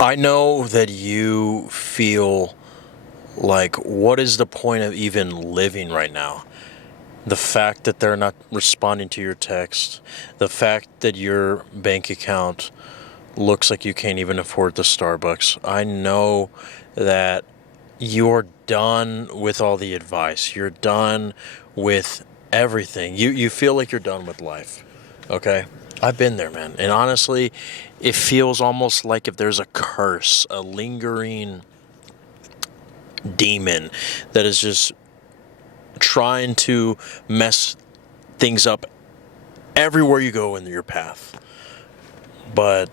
I know that you feel like, what is the point of even living right now? The fact that they're not responding to your text, the fact that your bank account looks like you can't even afford the Starbucks. I know that you're done with all the advice. You're done with everything. You feel like you're done with life. Okay? I've been there, man. And honestly, it feels almost like if there's a curse, a lingering demon that is just trying to mess things up everywhere you go in your path. But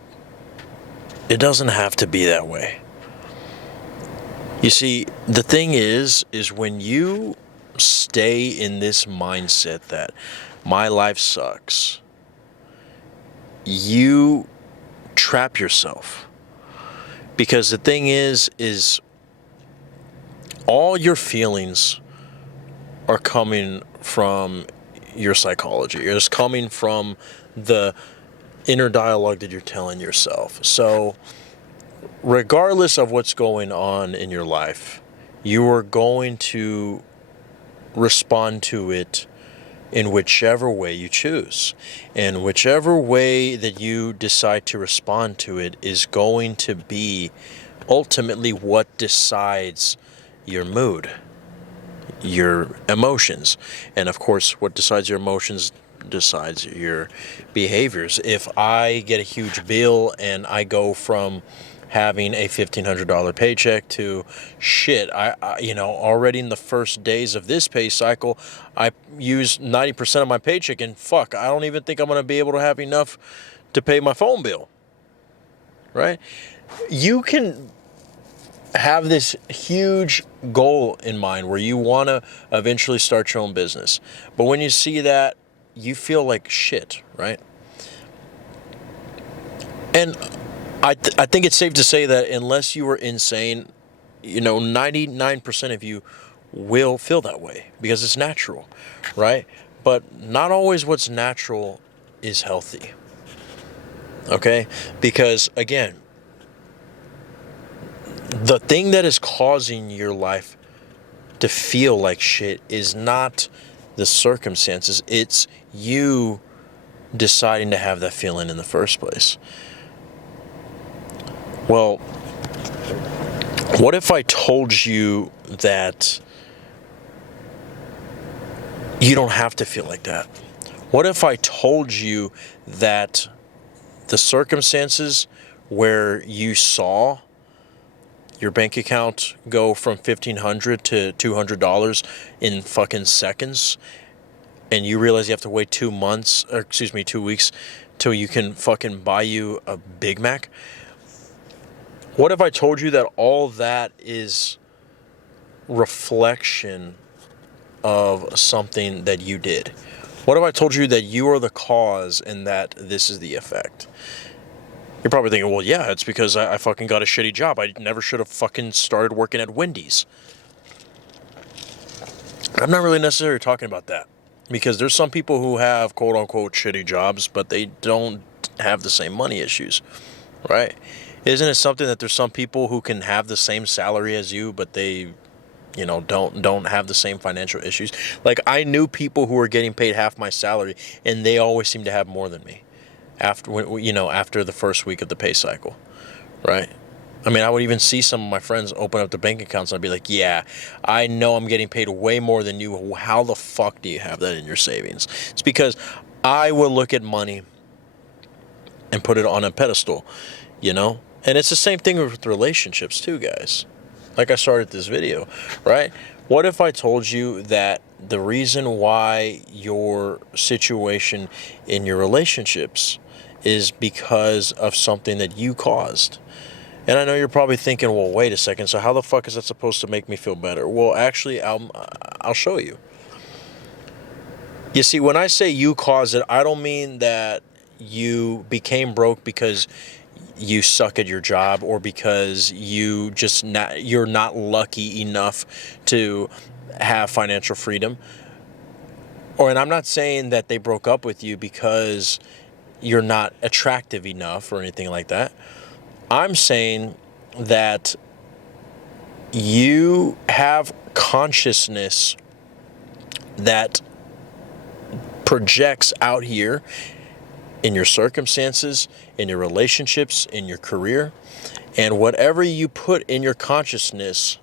it doesn't have to be that way. You see, the thing is when you stay in this mindset that my life sucks, you trap yourself. Because the thing is all your feelings are coming from your psychology. It's coming from the inner dialogue that you're telling yourself. So, regardless of what's going on in your life, you are going to respond to it in whichever way you choose. And whichever way that you decide to respond to it is going to be ultimately what decides your mood, your emotions. And of course, what decides your emotions decides your behaviors. If I get a huge bill and I go from having a $1,500 paycheck to shit, already in the first days of this pay cycle, I use 90% of my paycheck and fuck, I don't even think I'm going to be able to have enough to pay my phone bill. Right? You can have this huge goal in mind where you want to eventually start your own business. But when you see that, you feel like shit, right? And I think it's safe to say that unless you are insane, 99% of you will feel that way because it's natural, right? But not always what's natural is healthy. Okay? Because again, the thing that is causing your life to feel like shit is not the circumstances. It's you deciding to have that feeling in the first place. Well, what if I told you that you don't have to feel like that? What if I told you that the circumstances where you saw your bank account go from $1,500 to $200 in fucking seconds, and you realize you have to wait 2 weeks till you can fucking buy you a Big Mac? What if I told you that all that is reflection of something that you did? What if I told you that you are the cause and that this is the effect? You're probably thinking, well, yeah, it's because I fucking got a shitty job. I never should have fucking started working at Wendy's. I'm not really necessarily talking about that. Because there's some people who have quote-unquote shitty jobs, but they don't have the same money issues, right? Isn't it something that there's some people who can have the same salary as you, but they, don't have the same financial issues? Like, I knew people who were getting paid half my salary, and they always seem to have more than me after the first week of the pay cycle, right? I mean, I would even see some of my friends open up the bank accounts and I'd be like, yeah, I know I'm getting paid way more than you. How the fuck do you have that in your savings? It's because I will look at money and put it on a pedestal, And it's the same thing with relationships too, guys. Like I started this video, right? What if I told you that the reason why your situation in your relationships is because of something that you caused? And I know you're probably thinking, well, wait a second. So how the fuck is that supposed to make me feel better? Well, actually, I'll show you. You see, when I say you caused it, I don't mean that you became broke because you suck at your job or because you're not lucky enough to have financial freedom. And I'm not saying that they broke up with you because you're not attractive enough or anything like that. I'm saying that you have consciousness that projects out here in your circumstances, in your relationships, in your career, and whatever you put in your consciousness,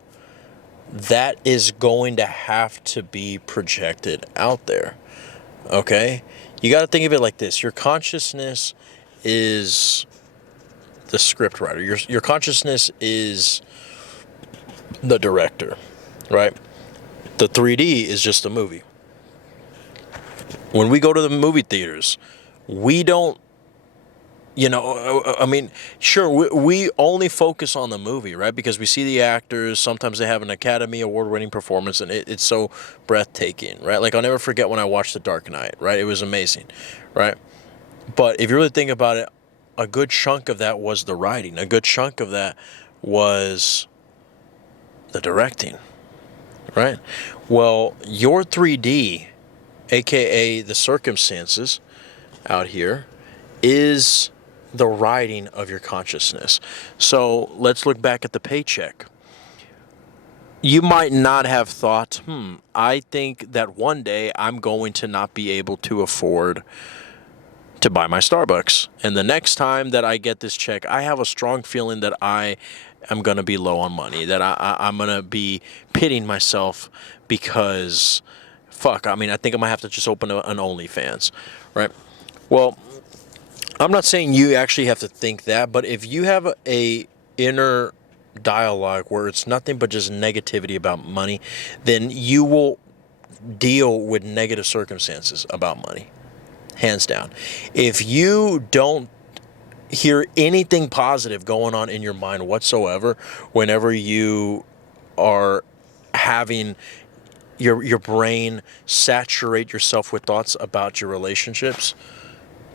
that is going to have to be projected out there. Okay? You got to think of it like this. Your consciousness is the script writer. Your consciousness is the director, right? The 3D is just a movie. When we go to the movie theaters, we don't, I mean, sure, we only focus on the movie, right? Because we see the actors. Sometimes they have an Academy Award-winning performance, and it's so breathtaking, right? Like, I'll never forget when I watched The Dark Knight, right? It was amazing, right? But if you really think about it, a good chunk of that was the writing. A good chunk of that was the directing, right? Well, your 3D, aka the circumstances out here, is the writing of your consciousness. So let's look back at the paycheck. You might not have thought, I think that one day I'm going to not be able to afford to buy my Starbucks. And the next time that I get this check, I have a strong feeling that I am going to be low on money, that I'm going to be pitting myself because, I think I might have to just open an OnlyFans, right? Well, I'm not saying you actually have to think that, but if you have a inner dialogue where it's nothing but just negativity about money, then you will deal with negative circumstances about money. Hands down. If you don't hear anything positive going on in your mind whatsoever, whenever you are having your brain saturate yourself with thoughts about your relationships,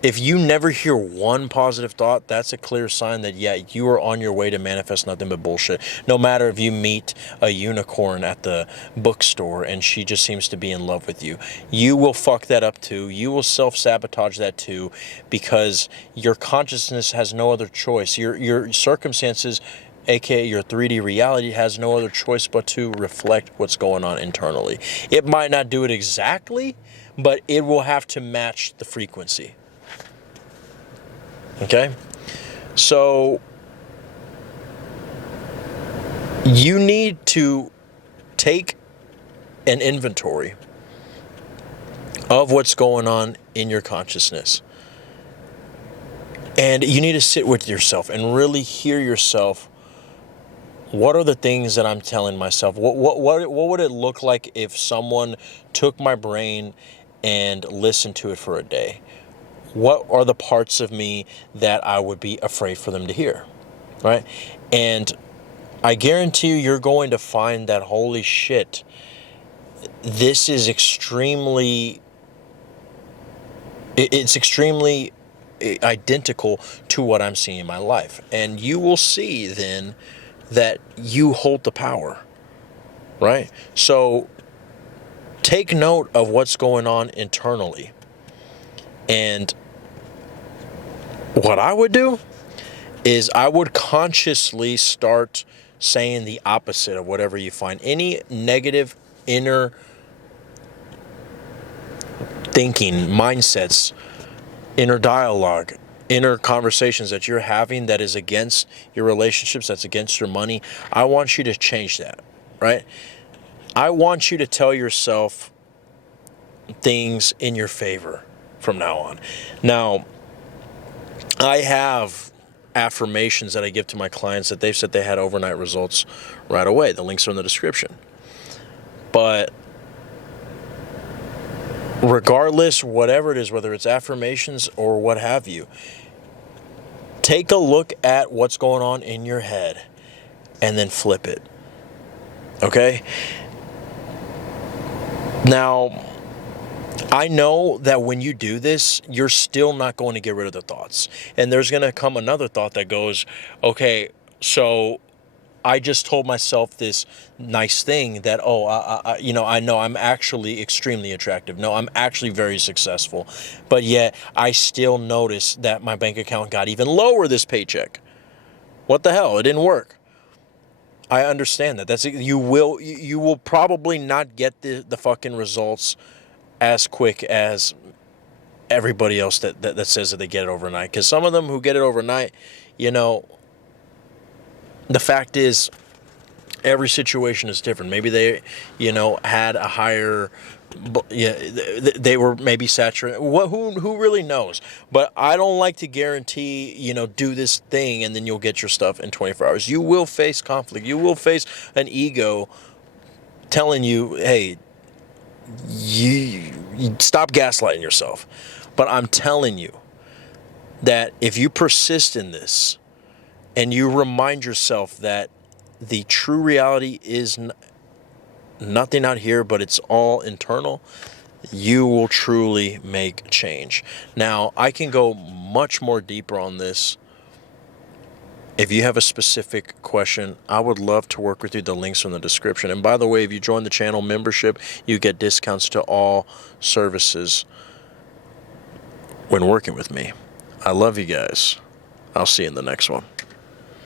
if you never hear one positive thought, that's a clear sign that, you are on your way to manifest nothing but bullshit. No matter if you meet a unicorn at the bookstore and she just seems to be in love with you, you will fuck that up too. You will self-sabotage that too, because your consciousness has no other choice. Your circumstances, aka your 3D reality, has no other choice but to reflect what's going on internally. It might not do it exactly, but it will have to match the frequency. Okay? So you need to take an inventory of what's going on in your consciousness. And you need to sit with yourself and really hear yourself. What are the things that I'm telling myself? What would it look like if someone took my brain and listened to it for a day? What are the parts of me that I would be afraid for them to hear, right? And I guarantee you're going to find that, holy shit, this is extremely identical to what I'm seeing in my life. And you will see then that you hold the power, right? So take note of what's going on internally. And what I would do is I would consciously start saying the opposite of whatever you find. Any negative inner thinking, mindsets, inner dialogue, inner conversations that you're having that is against your relationships, that's against your money, I want you to change that, right? I want you to tell yourself things in your favor from now on. Now, I have affirmations that I give to my clients that they've said they had overnight results right away. The links are in the description. But regardless, whatever it is, whether it's affirmations or what have you, take a look at what's going on in your head and then flip it. Okay? Now, I know that when you do this, you're still not going to get rid of the thoughts. And there's going to come another thought that goes, okay, so I just told myself this nice thing that, I know I'm actually extremely attractive. No, I'm actually very successful. But yet I still notice that my bank account got even lower this paycheck. What the hell? It didn't work. I understand that. You will probably not get the fucking results as quick as everybody else that says that they get it overnight. Because some of them who get it overnight, you know, the fact is, every situation is different. Maybe they, you know, had a higher, yeah, they were maybe saturated. Who really knows? But I don't like to guarantee, you know, do this thing and then you'll get your stuff in 24 hours. You will face conflict. You will face an ego telling you, hey, you stop gaslighting yourself. But I'm telling you that if you persist in this and you remind yourself that the true reality is nothing out here, but it's all internal, you will truly make change. Now, I can go much more deeper on this. If you have a specific question, I would love to work with you. The links are in the description. And by the way, if you join the channel membership, you get discounts to all services when working with me. I love you guys. I'll see you in the next one.